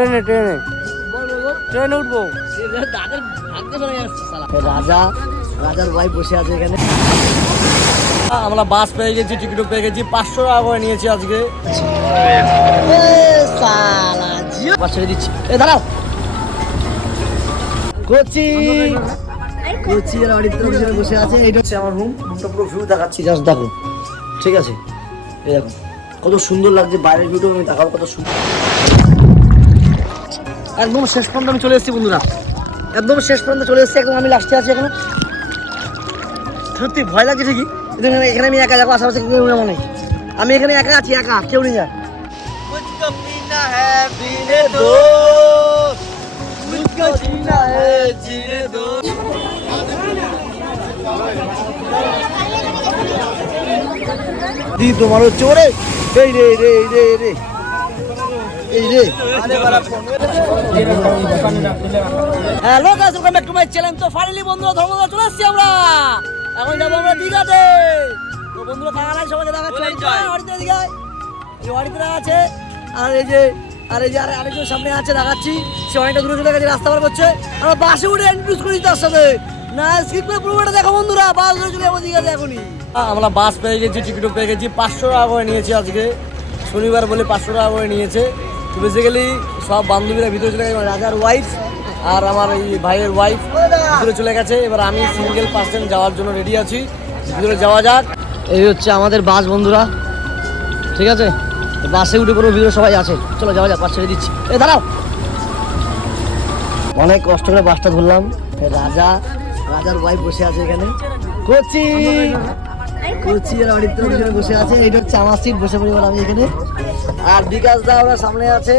ট্রেনে ট্রেনে ট্রেনে উঠবো। রাজার ওয়াইফ বসে আছে এখানে। আমরা বাস পেয়ে গেছি, টিকিটও পেয়ে গেছি, 500 টাকা করে নিয়েছি আজকে। ছেড়ে দিচ্ছি, দাঁড়াও। কোচি কোচি আর অরিত্র বসে আছে। এইটা হচ্ছে আমার রুমটা পুরো ভিউ দেখাচ্ছি, জাস্ট দেখো। ঠিক আছে, এই দেখো কত সুন্দর লাগছে বাইরের ভিউটা, আমি দেখাবো কত সুন্দর। একদম শেষ পর্যন্ত আমি চলে এসেছি বন্ধুরা, একদম শেষ পর্যন্ত চলে এসেছি। একদম আমি লাস্টে আছি এখন। সত্যি ভয় লাগছে ঠিকই, এখানে আমি একা যাবো, আশেপাশে কেউ নেই, মনে আমি এখানে একা আছি, একা, কেউ নেই। যার তোমার হচ্ছে ওরে, এই রে রে রে রে এই রে। Hello guys, welcome back to my channel. তো ফাইনালি বন্ধুরা ধর্মতলা চলে আসছি আমরা। এখন যাবো আমরা দীঘাতে। তো বন্ধুরা কাকারাই সবাইকে দেখাচ্ছি, অরিত্র দীঘায় এই অরিত্র আছে, আর এই যে আরেকজন সামনে আছে দেখাচ্ছি। সে অনেকটা দূরে চলে গেছে, রাস্তা পার করছে। আমরা বাসে উঠে ইন্ট্রোডিউস করি তার সাথে, না স্কিপ করে পুরোটা দেখো বন্ধুরা। বাস ধরে চলে যাবো দীঘাতে এখনই। আমরা বাস পেয়ে গেছি, টিকিটও পেয়ে গেছি, 500 টাকা করে নিয়েছি আজকে। শনিবার বলে 500 টাকা করে নিয়েছে। তো বেসিক্যালি সব বান্ধবীরা ভিতরে চলে গেছে, রাজার ওয়াইফ আর আমার এই ভাইয়ের ওয়াইফ ভিতরে চলে গেছে। এবার আমি সিঙ্গেল পার্সন যাওয়ার জন্য রেডি আছি, ভিতরে যাওয়া যাক। এই হচ্ছে আমাদের বাস বন্ধুরা, ঠিক আছে। বাসে উঠে পড়বো, ভিতরে সবাই আছে, চলো যাওয়া যাক। বাস ছেড়ে দিচ্ছি, দাঁড়াও। অনেক কষ্ট করে বাসটা ধরলাম। রাজার ওয়াইফ বসে আছে এখানে। কোচি আর অরিত্র বসে আছে। এইটা হচ্ছে আমার সিট, বসে পড়ি আমি এখানে। আর বিকাশ দা ওরা সামনে আছে,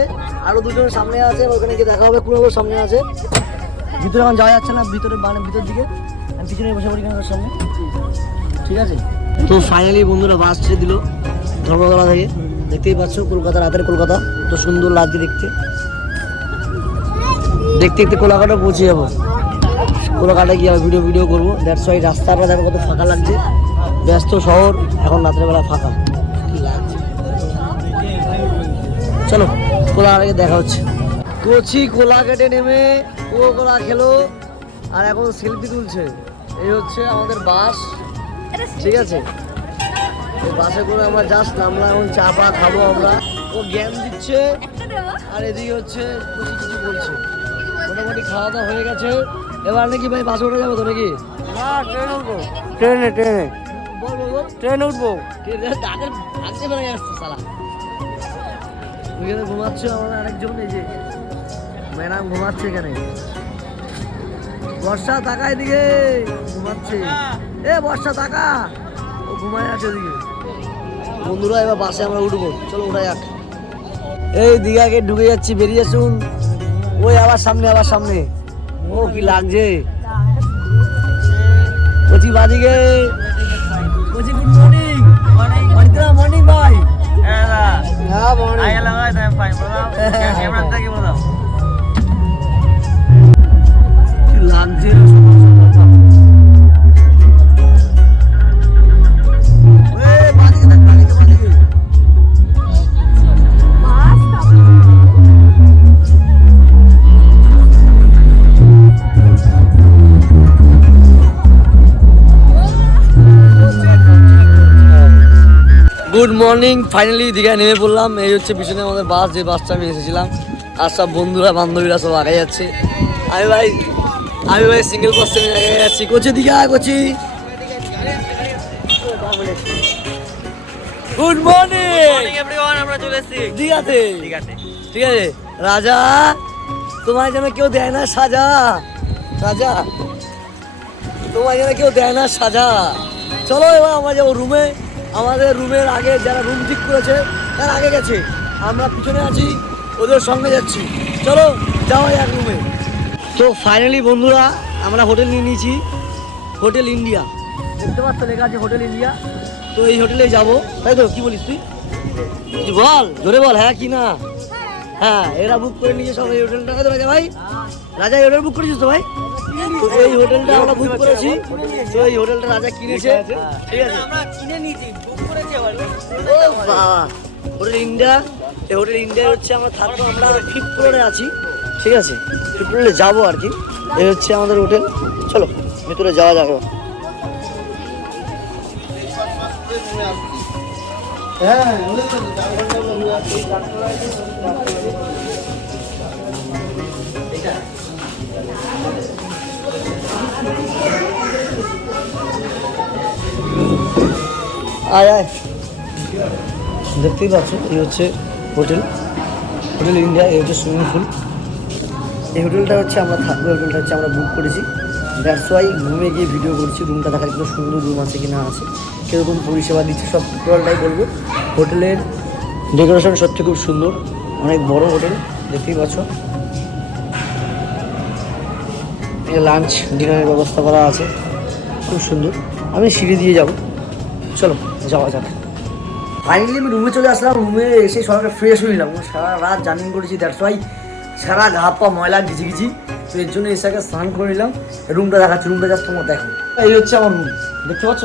আরো দুজন সামনে আছে, ওখানে গিয়ে দেখা হবে। পুরো সামনে আছে, ভিতরে এখন যাওয়া যাচ্ছে না, ভিতর দিকে আমি পিছনে বসে পড়ি সামনে, ঠিক আছে। তো ফাইনালি বন্ধুরা বাস ছেড়ে দিল ধর্মতলা থেকে। দেখতেই পাচ্ছ কলকাতা, রাতের কলকাতা তো সুন্দর লাগছে দেখতে। দেখতে কোলাঘাটে পৌঁছে যাবো। কোলাঘাটে গিয়ে ভিডিও করবো। দ্যাটস ওয়াই রাস্তাটা দেখো কত ফাঁকা লাগছে। ব্যস্ত শহর, এখন রাত্রেবেলা ফাঁকা, কি লাগছে। চলো কোলাঘাটে দেখা হচ্ছে। কোলাঘাটে নেমে কোলা খেলো আর এখন সেলফি তুলছে। এই হচ্ছে আমাদের বাস, ঠিক আছে। এই বাসে করে আমরা জাস্ট নামলাম, এখন চা পা খাবো আমরা। ও জ্ঞান দিচ্ছে আর এদিকে হচ্ছে কিছু বলছে। মোটামুটি খাওয়া দাওয়া হয়ে গেছে। এবার নাকি ভাই বাসে উঠে যাবো তো নাকি? না, ট্রেনে উঠবো। ট্রেনে ট্রেনে ট্রেনে উঠবো। ওইখানে ঘুমাচ্ছে আমাদের আরেকজন, এই যে ম্যাডাম ঘুমাচ্ছে এখানে। বর্ষা তাকা এদিকে, ঘুমাচ্ছে। বর্ষা তাকা, ও ঘুমায় আছে ওদিকে। বন্ধুরা এবার বাসে আমরা উঠবো, চলো উঠা যাক। এই দীঘাকে ঢুকে যাচ্ছি, বেরিয়ে আসুন। ওই আবার সামনে, ও কি লাগছে। কোচি বাদিকে, Kochi good morning. Aritra morning ভাই। কি লাগছে গুড মর্নিং। ফাইনালি দীঘায় নেমে পড়লাম। এই হচ্ছে পিছনে আমাদের বাস, যে বাসটা আমি এসেছিলাম। আর সব বন্ধুরা বান্ধবীরা সব আগে যাচ্ছে। আমি ভাই সিঙ্গেল পার্সন আগে যাচ্ছি। Kochi Digha, Kochi. Good morning everyone, আমরা চলে এসেছি দীঘাতে। ঠিক আছে রাজা, তোমার যেন কেউ দেয় না সাজা। রাজা, তোমার যেন কেউ দেয় না সাজা। চলো এবার আমরা যাবো রুমে। আমাদের রুমের আগে যারা রুম ঠিক করেছে তারা আগে গেছে, আমরা পিছনে আছি, ওদের সঙ্গে যাচ্ছি। চলো যাওয়া যাক রুমে। তো ফাইনালি বন্ধুরা আমরা হোটেল নিয়ে নিয়েছি, হোটেল ইন্ডিয়া। দেখতে পাচ্ছ লেখা আছে হোটেল ইন্ডিয়া। তো এই হোটেলে যাবো, তাই তো? কি বলিস তুই? বল ধরে বল, হ্যাঁ কি না? হ্যাঁ, এরা বুক করে নিয়েছে সব এই হোটেলটা। রাজা ভাই, রাজা এই হোটেল বুক করেছিস তো ভাই? এই হোটেলটা আমরা বুক করেছি। তো এই হোটেলটা রাজা কিনেছে, ঠিক আছে। আমরা কিনে নিয়েছি, বুক করেছি আবার। ও বাবা, হোটেল ইন্ডিয়া। এই হোটেল ইন্ডিয়া হচ্ছে আমরা থাকবো, আমরা 5th ফ্লোরে আছি, ঠিক আছে? 5th ফ্লোরে যাবো আর কি। এই হচ্ছে আমাদের হোটেল, চলো ভিতরে যাওয়া যাবে। আয় আয়, দেখতেই পাচ্ছ এই হচ্ছে হোটেল ইন্ডিয়া। এই হচ্ছে সুইমিং পুল। এই হোটেলটা হচ্ছে আমরা থাকবো, হোটেলটা হচ্ছে আমরা বুক করেছি। দ্যাটস ওয়াই রুমে গিয়ে ভিডিও করছি, রুমটা দেখার জন্য সুন্দর রুম আছে কি না আছে, কীরকম পরিষেবা দিচ্ছে সব টোটালটাই বলবো। হোটেলের ডেকোরেশন সত্যি খুব সুন্দর, অনেক বড় হোটেল, দেখতেই পাচ্ছ। লাঞ্চ ডিনারের ব্যবস্থা করা আছে, খুব সুন্দর। আমি সিঁড়ি দিয়ে যাব, চলো যাওয়া যাক। ফাইনালি আমি রুমে চলে আসলাম। রুমে এসে সবাই ফ্রেশ হয়ে নিলাম, সারা রাত জার্নি করেছি, দ্যাটস ওয়াই সারা গা পা ময়লা ঘিচি। তো এর জন্য এসে আগে স্নান করে নিলাম। রুমটা দেখাচ্ছি, রুমটা জাস্ট তোমার দেখো। এই হচ্ছে আমার রুম, দেখতে পাচ্ছ?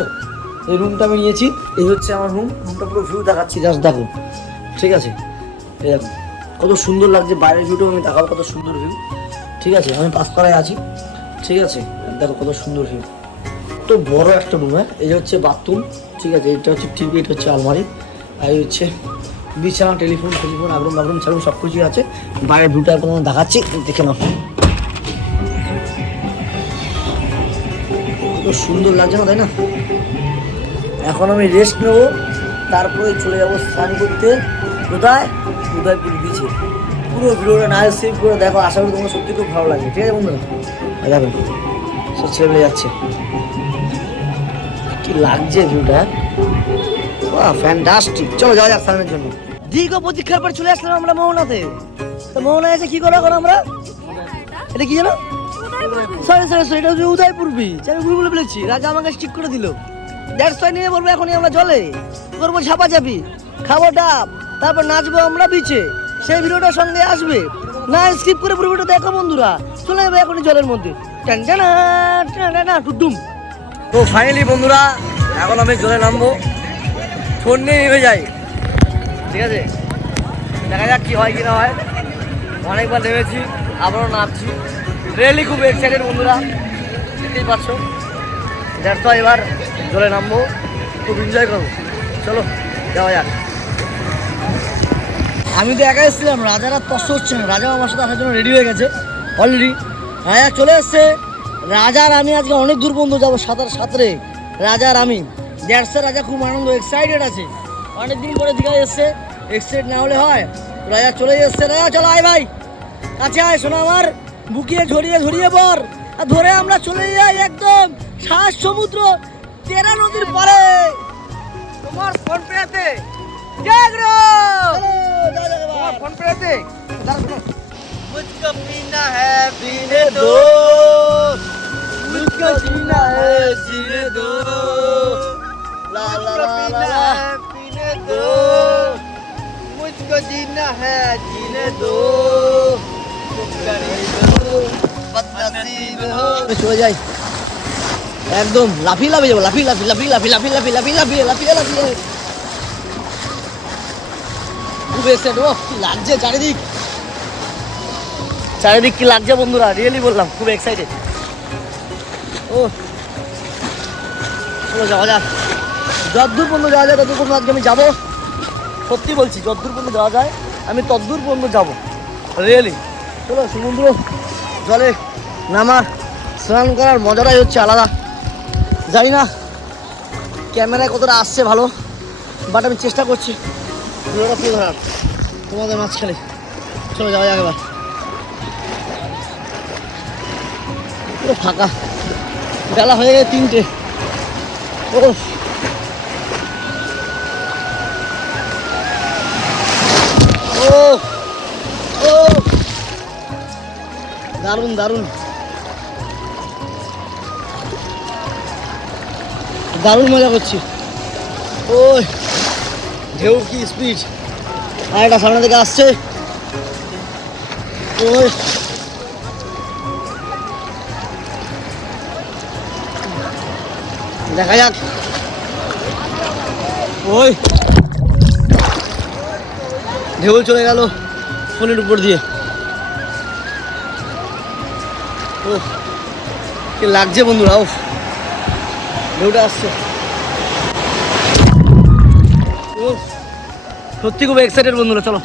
এই রুমটা আমি নিয়েছি, এই হচ্ছে আমার রুমটা পুরো ভিউ দেখাচ্ছি, জাস্ট দেখো, ঠিক আছে? এই দেখো কত সুন্দর লাগছে, বাইরের ভিউটাও আমি দেখাবো, কত সুন্দর ভিউ, ঠিক আছে? আমি 5 তলায় আছি, ঠিক আছে? দেখো কত সুন্দর ভিউ, তো বড় একটা রুম। হ্যাঁ, এই হচ্ছে বাথরুম, ঠিক আছে? এটা হচ্ছে টিভি, এটা হচ্ছে আলমারি, আর এই হচ্ছে বিছানা, টেলিফোন বাথরুম ছাড়ুন সব কিছুই আছে। বাইরের ভিউটা এখন দেখাচ্ছি, দেখে নাও কত সুন্দর লাগছে না, তাই না? এখন আমি রেস্ট নেবো, তারপরে চলে যাবো স্নান করতে। কোথায়? উদয়পুর বিচে। পুরো ভিডিওটা না সেভ করে দেখো, আশা করি তোমার সত্যি খুব ভালো লাগে, ঠিক আছে বন্ধুরা? দেখো সে ছেলে যাচ্ছে, কি লাগছে ভিউটা, বাহ ফ্যান্টাস্টিক। চলো যাওয়া যাক স্নানের জন্য। দীর্ঘ প্রতীক্ষার পর চলে আসলাম আমরা মোহনাতে। তো মোহনা এসে কি করা আমরা, এটা কি জানো? সরি এটা হচ্ছে উদয়পুর বিচ। আমি ভুল বলে ফেলেছি, রাজা আমাকে ঠিক করে দিল। দ্যাটস ওয়াই নিয়ে বলবো এখনই আমরা জলে করবো ঝাপাঝাপি, খাবো ডাব, তারপর নাচবো আমরা বিচে। সেই ভিডিওটার সঙ্গে আসবে না, স্কিপ করে পুরো ভিডিও দেখো বন্ধুরা। চলে যাবে এখনই জলের মধ্যে, টুডুম। তো ফাইনালি বন্ধুরা এখন আমি জলে নামবো, ফোন নিয়ে নেমে যাই, ঠিক আছে? দেখা যাক কি হয় কি না হয়। অনেকবার নেমেছি, আবারও নামছি, রিয়েলি খুব এক্সাইটেড বন্ধুরা, দেখতেই পাচ্ছ। দ্যাটস ওয়াই এবার জলে নামবো, খুব এনজয় করবো। চলো যাওয়া যাক। আমি তো একা এসেছিলাম, রাজারা তস্ত হচ্ছে না, রাজাও আমার সাথে আসার জন্য রেডি হয়ে গেছে অলরেডি। রাজা চলে এসছে। রাজার আমি আজকে অনেক দূর পর্যন্ত যাবো সাঁতরে, রাজার আমি। দ্যাটস ওয়াই রাজা খুব আনন্দ এক্সাইটেড আছে, অনেকদিন পরে দীঘায় এসছে, এক্সাইটেড না হলে হয়। রাজা চলে এসছে, রাজা চলো আয় ভাই, কাছে আয় শোনো আমার, বুকিয়ে ঝরিয়ে পর, আর ধরে আমরা চলে যাই একদম সাত সমুদ্র 13 নদীর পারে। তোমার ফোন পেতে ফোন পেতে मुझको पीना है पीने दो, मुझको जीना है जीने दो, ला ला ला पीने दो, मुझको जीना है जीने दो, बदनसीब हो। चले जाए একদম লাফিয়ে যাবো, লাফিয়ে খুব এক্সাইটেড। ও কি লাগছে চারিদিক কি লাগছে বন্ধুরা, রিয়েলি বললাম খুব এক্সাইটেড। ও চলো যাওয়া যাক, যতদূর পর্যন্ত যাওয়া যায় ততদূর পর্যন্ত আজকে আমি যাবো, সত্যি বলছি, যতদূর পর্যন্ত যাওয়া যায় আমি ততদূর পর্যন্ত যাবো, রিয়েলি। চলো সমুদ্র জলে নামা স্নান করার মজাটাই হচ্ছে আলাদা। জানি না ক্যামেরায় কতটা আসছে ভালো, বাট আমি চেষ্টা করছি পুরোটা পুরো ধরার তোমাদের মাঝখানে। চলো যাওয়া যাক এবার, পুরো ফাঁকা, বেলা হয়ে গেছে 3টে। ও ও ও দারুণ দারুণ দারুণ মজা করছি। ওই ঢেউ কি স্পিড, আর একটা সামনে থেকে আসছে। ওই দেখা যাক, ওই ঢেউ চলে গেল ফোনের উপর দিয়ে। ও কি লাগছে বন্ধুরা, ও ঢেউটা আসছে। ও সত্যি খুব এক্সাইটেড বন্ধুরা, চলো।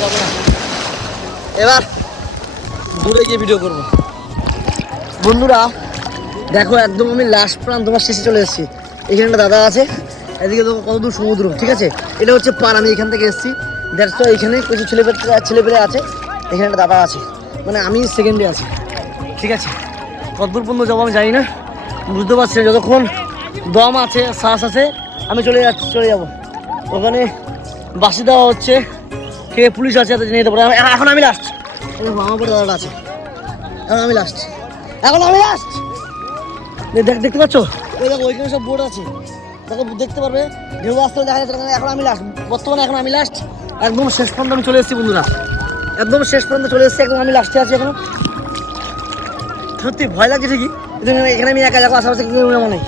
যাবো না, এবার দূরে গিয়ে ভিডিও করবো। বন্ধুরা দেখো একদম আমি লাস্ট প্রান্ত তোমার শেষে চলে এসেছি। এখানে একটা দাদা আছে, এদিকে তো কত দূর সমুদ্র, ঠিক আছে। এটা হচ্ছে পার, আমি এখান থেকে এসেছি। দেখছো এখানে কিছু ছেলেপেলে আছে, এখানে একটা দাদা আছে, মানে আমি সেকেন্ডে আছি, ঠিক আছে। কত দূর পর্যন্ত যাবো আমি জানি না, বুঝতে পারছি না। যতক্ষণ দম আছে, শ্বাস আছে, আমি চলে যাবো। ওখানে বাসি দেওয়া হচ্ছে, কে পুলিশ আছে নিয়ে যেতে পারে। এখন আমি লাস্ট, আমার পরে দাদাটা আছে, এখন আমি লাস্ট। দেখতে পাচ্ছ ওই দেখো ওইখানে সব বোর্ড আছে, দেখো দেখতে পারবে, ঢেউ আসতে দেখা যাচ্ছে। এখন আমি লাস্ট, বর্তমানে এখন আমি লাস্ট, একদম শেষ পর্যন্ত আমি চলে এসেছি বন্ধুরা, একদম শেষ পর্যন্ত চলে এসেছি, একদম আমি লাস্টে আছি এখনো। সত্যি ভয় লাগছে ঠিকই, এখানে আমি একা, দেখো আশেপাশে কেউ এমন নেই,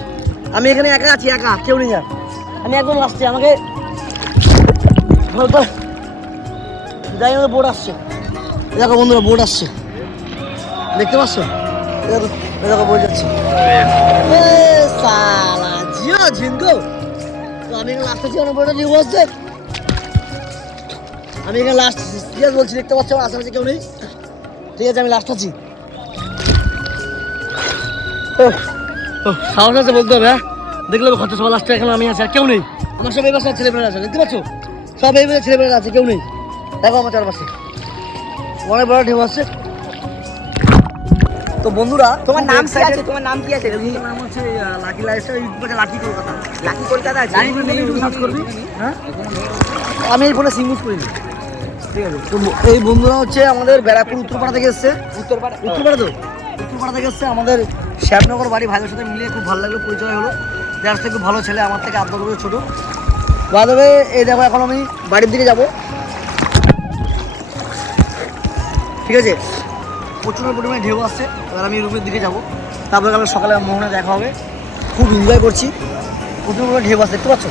আমি এখানে একা আছি, একা, কেউ নেই আর, আমি একদম লাস্টে। আমাকে যাই হোক বোর্ড আসছে, দেখো বন্ধুরা বোর্ড আসছে, দেখতে পাচ্ছ, দেখো বোর্ড যাচ্ছে। আমি এখানে লাস্ট আছি, অনেক বড় নিউ বসছে, আমি এখানে লাস্ট সিরিয়াস বলছি, দেখতে পাচ্ছ আশেপাশে কেউ নেই, ঠিক আছে, আমি লাস্ট আছি। সাহস আছে বলতে হবে, হ্যাঁ দেখলে খরচা সবার লাস্টে এখন আমি আছি, আর কেউ নেই, আমার সব এই বাসার ছেলেমেয়েরা আছে, দেখতে পাচ্ছ সব এই বাসার ছেলেমেয়েরা আছে, কেউ নেই, দেখো আমার চারপাশে অনেক বড় ঢেউ আসছে। তো বন্ধুরা তোমার নাম কি আছে? তোমার নাম কি আছে? নাম হচ্ছে lucky lifestyle, lucky Kolkata. Lucky Kolkata আছে, সার্চ করবি, হ্যাঁ আমি এই ফোনে সিম ইউজ করিনি, ঠিক আছে। তো এই বন্ধুরা হচ্ছে আমাদের ব্যারাকপুর উত্তরপাড়া থেকে এসছে, উত্তরপাড়া তো উত্তরপাড়া থেকে এসছে, আমাদের শ্যামনগর বাড়ি, ভাইদের সাথে মিলিয়ে খুব ভালো লাগলো, পরিচয় হলো। যার থেকে খুব ভালো ছেলে, আমার থেকে 8 বছর ছোটো। বাদবে এই দেখো এখন আমি বাড়ির দিকে যাব, ঠিক আছে। প্রচুর পরিমাণে ঢেউ আসছে, এবার আমি রুমের দিকে যাব, তারপরে আমরা সকালে মোহনা দেখা হবে। খুব এনজয় করছি, প্রচুর পরিমাণে ঢেউ আসছে, দেখতে পাচ্ছ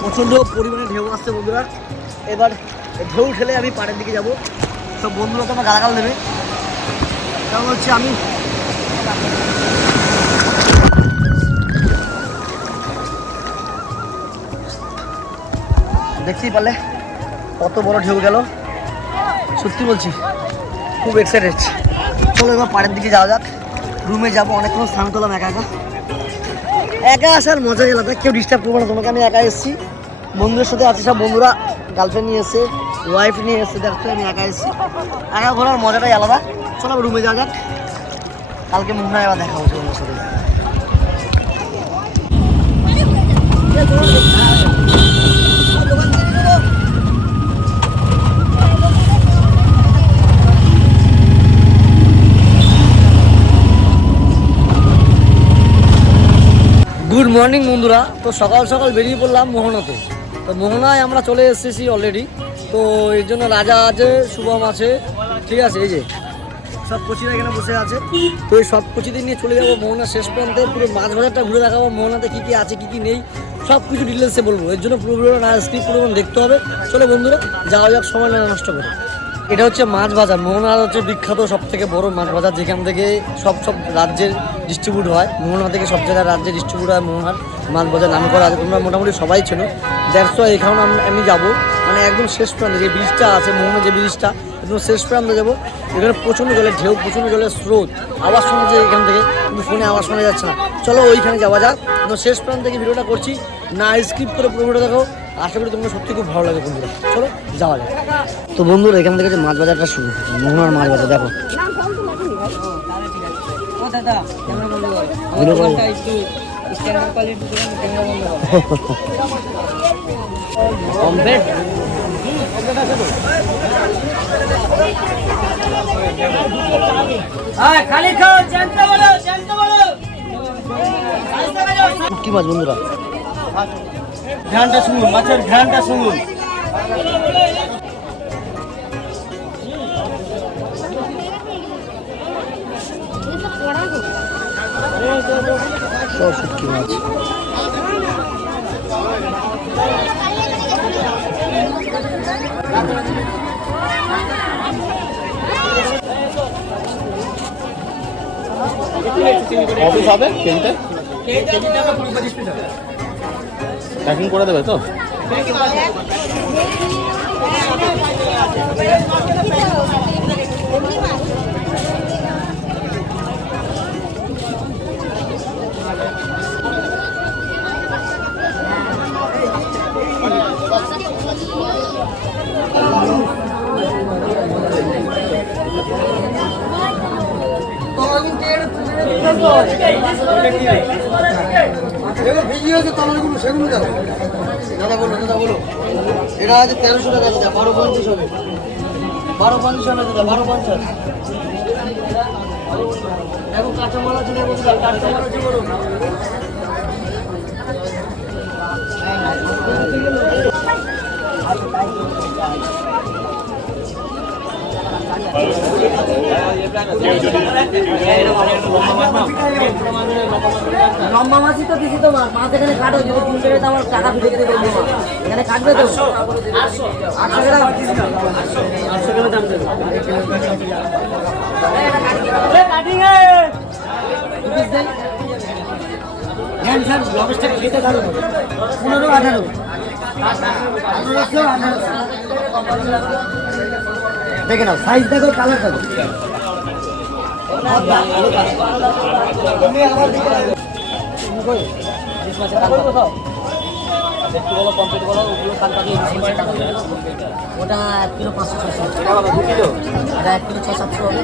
প্রচণ্ড পরিমাণে ঢেউ আসছে বন্ধুরা। এবার ঢেউ ঠেলে আমি পাড়ের দিকে যাব, সব বন্ধুরা তো আমার গালাগাল দেবে, কারণ হচ্ছে আমি দেখতেই পারলে কত বড় ঢেউ গেল, সত্যি বলছি খুব এক্সাইটেড। চলো এবার পাড়ের দিকে যাওয়া যাক, রুমে যাবো, অনেকক্ষণ স্নান করলাম একা একা আসার মজাই আলাদা, কেউ ডিস্টার্ব করবো না তোমাকে, আমি একা এসেছি, বন্ধুদের সাথে আছি, সব বন্ধুরা গার্লফ্রেন্ড নিয়ে এসছে, ওয়াইফ নিয়ে এসছে, দেখছো আমি একা এসেছি, একা ঘোরার মজাটাই আলাদা। চলো রুমে যাওয়া যাক, কালকে মুন্নায় আবার দেখা হচ্ছে বন্ধুর সাথে। গুড মর্নিং বন্ধুরা, তো সকাল সকাল বেরিয়ে পড়লাম মোহনাতে। তো মোহনায় আমরা চলে এসেছি অলরেডি, তো এর জন্য রাজা আছে, শুভম আছে, ঠিক আছে, এই যে সব কোচিরা এখানে বসে আছে। তো এই সব কোচিদের নিয়ে চলে যাবো মোহনা শেষ প্রান্তে, পুরো মাছ বাজারটা ঘুরে দেখাবো, মোহনাতে কী কী আছে কী কী নেই সব কিছু ডিটেলসে বলবো। এর জন্য পুরো ভিডিওটা না স্কিপ পুরো দেখতে হবে। চলো বন্ধুরা যাওয়া যাক, সময় না নষ্ট করে। এটা হচ্ছে মাছ বাজার, মোহনার হচ্ছে বিখ্যাত সব থেকে বড় মাছ বাজার, যেখান থেকে সব রাজ্যের ডিস্ট্রিবিউট হয়। মোহনা থেকে সব জায়গায় রাজ্যে ডিস্ট্রিবিউট হয় মোহনার মাছ বাজার, নাম করা আছে, তোমরা মোটামুটি সবাই ছিল। দেড়শো এখানে আমি যাবো, মানে একদম শেষ প্রান্তে যে ব্রিজটা আছে, মোহনা যে ব্রিজটা, একদম শেষ প্রান্তে যাবো। এখানে প্রচণ্ড জলের ঢেউ, প্রচণ্ড জলের স্রোত, আওয়াজ শোনা যায় এখান থেকে, কিন্তু ফোনে আওয়াজ শোনা যাচ্ছে না। চলো ওইখানে যাওয়া যাক, একদম শেষ প্রান্ত থেকে ভিডিওটা করছি, না স্কিপ করে পুরো ভিডিও দেখো, আশা করি তোমরা সত্যি খুব ভালো লাগে বন্ধুরা। চলো যাওয়া যাক। তো বন্ধুরা এখান থেকে যে মাছ বাজারটা শুরু, মোহনার মাছ বাজার দেখো, কি মাছ বন্ধুরা, ঘ্রাণটা শুনুন, মাছের ঘ্রাণটা শুনুন। সব শুটকি মাছ। অফিস হবে তিনটে প্যাকিং করে দেবে তো? দাদা বলো এটা আছে 1300 টাকা দাদা, 1250 হবে, 1250 হবে দাদা, 1250। দেখো কাঁচামাল আছে, দেখো কাঁচামাল আছে বলো। লম্বা মাছই তো দিছি তোমার, মাছ এখানে কাটো, যদি 300 টাকা আমার টাকা ফিরে দিতে বলবো, এখানে কাটবে তো 800 টাকা, 800 টাকা দাম দেবে। Cutting a hand sir lobster খেতে দাও 15 18 দেখে নাও, সাইজ দেখো, কালার দেখো। ওটা 1 কিলো 500-600, এটা 1 কিলো 600-700 হবে।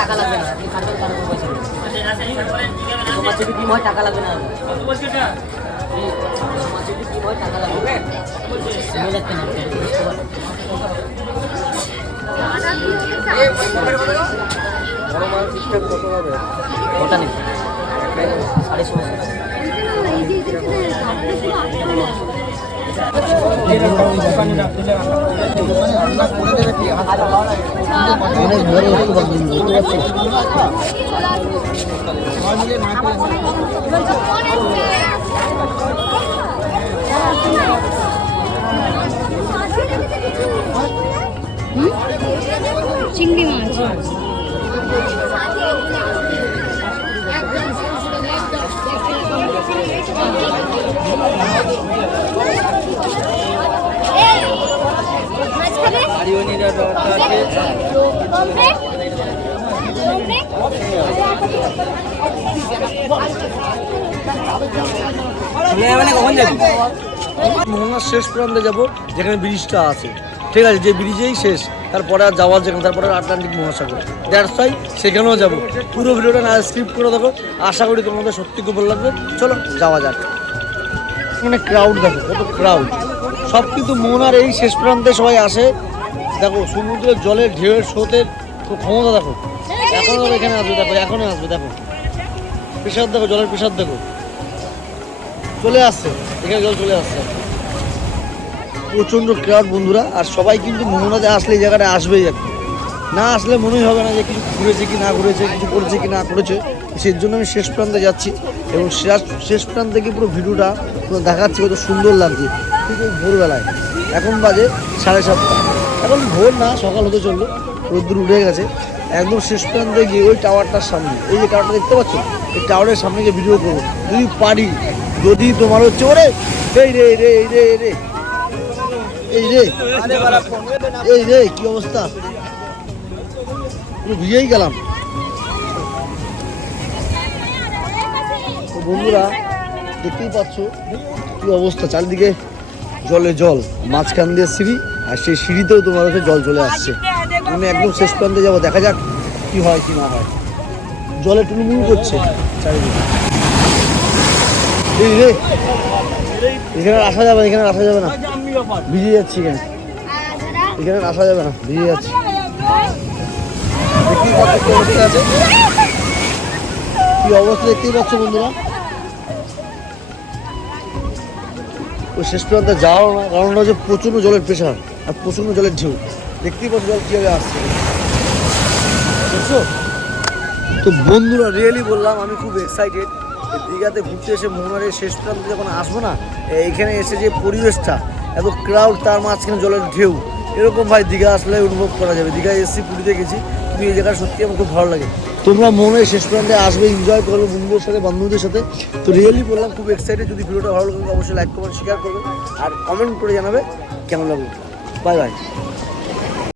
টাকা লাগবে না, আপনি কাটবেন কারো পয়সা তোমার যদি ডিম হয় টাকা লাগবে না, মাছ যদি ডিম হয় টাকা লাগবে ওটা নেই 350। চিংড়ি মাছ মোহনার শেষ প্রান্তে যাবো যেখানে ব্রিজটা আছে, ঠিক আছে, যে ব্রিজেই শেষ, তারপরে আর যাওয়ার যেখানে, তারপরে আটলান্টিক মহাসাগর, দ্যাটস ওয়াই সেখানেও যাবো। পুরো ভিডিওটা না স্কিপ করে দেখো, আশা করি তোমাদের সত্যি খুব ভালো লাগবে। চলো যাওয়া যাক। এখানে ক্রাউড দেখো, কত ক্রাউড, সব কিন্তু মোহনার এই শেষ প্রান্তে সবাই আসে। দেখো সমুদ্রের জলের ঢেউয়ের স্রোতের ক্ষমতা দেখো, এখনও এখানে আসবে, দেখো এখনই আসবে, দেখো প্রেশার দেখো, জলের প্রেশার দেখো, চলে আসছে এখানে, জল চলে আসছে। প্রচণ্ড ক্রাউড বন্ধুরা, আর সবাই কিন্তু মোহনাতে আসলে এই জায়গাটা আসবেই, একদম না আসলে মনেই হবে না যে কিছু ঘুরেছে কি না ঘুরেছে, কিছু করেছে কি না করেছে। সেই জন্য আমি শেষ প্রান্তে যাচ্ছি এবং শেষ প্রান্ত থেকে পুরো ভিডিওটা পুরো দেখাচ্ছি, কত সুন্দর লাগছে। ঠিক ভোরবেলায়, এখন বাজে 7:30, এখন ভোর না, সকাল হতে চললো, রোদ্দুর উঠে গেছে। একদম শেষ প্রান্তে গিয়ে ওই টাওয়ারটার সামনে, এই যে টাওয়ারটা দেখতে পাচ্ছ, এই টাওয়ারের সামনে গিয়ে ভিডিও করবো যদি পারি, যদি তোমার হচ্ছে ওরে এই রে রে এই রে রে এই রে এই রে কি অবস্থা, পুরো ভিজেই গেলাম। তো বন্ধুরা দেখতেই পাচ্ছ কি অবস্থা, চারিদিকে জলে জল, মাঝখান দিয়ে সিঁড়ি, আর সেই সিঁড়িতেও তোমার হচ্ছে জল চলে আসছে। আমি একদম শেষ প্রান্তে যাবো, দেখা যাক কি হয় কি না হয়। জলে টুলুমুলু করছে চারিদিকে। এই রে, এখানে আসা যাবে, এখানে আসা যাবে না, ভিজে যাচ্ছি, এখানে এখানে আসা যাবে না, ভিজে যাচ্ছি। দেখতেই পাচ্ছ কি অবস্থা আছে, কি অবস্থা দেখতেই পাচ্ছ বন্ধুরা। ওই শেষ প্রান্তে যাওয়াও না, কারণটা হচ্ছে প্রচণ্ড জলের প্রেশার আর প্রচণ্ড জলের ঢেউ। দেখতেই পাচ্ছ জল কীভাবে আসছে, বুঝছো? তো বন্ধুরা রিয়েলি বললাম আমি খুব এক্সাইটেড দীঘাতে ঘুরতে এসে মোহনারের শেষ প্রান্তে যখন আসবো না এইখানে এসে যে পরিবেশটা এত ক্রাউড তার মাঝখানে জলের ঢেউ এরকম ভাই দীঘা আসলে অনুভব করা যাবে। দীঘায় এসেছি পুরীতে গেছি কিন্তু এই জায়গাটা সত্যি আমার খুব ভালো লাগে। তোমরা মোহনারের শেষ প্রান্তে আসবে এনজয় করবে বন্ধুদের সাথে বান্ধবীদের সাথে। তো রিয়েলি বললাম খুব এক্সাইটেড। যদি ভিডিওটা ভালো লাগে অবশ্যই লাইক কমেন্ট শেয়ার করবে আর কমেন্ট করে জানাবে কেমন লাগলো। Bye bye.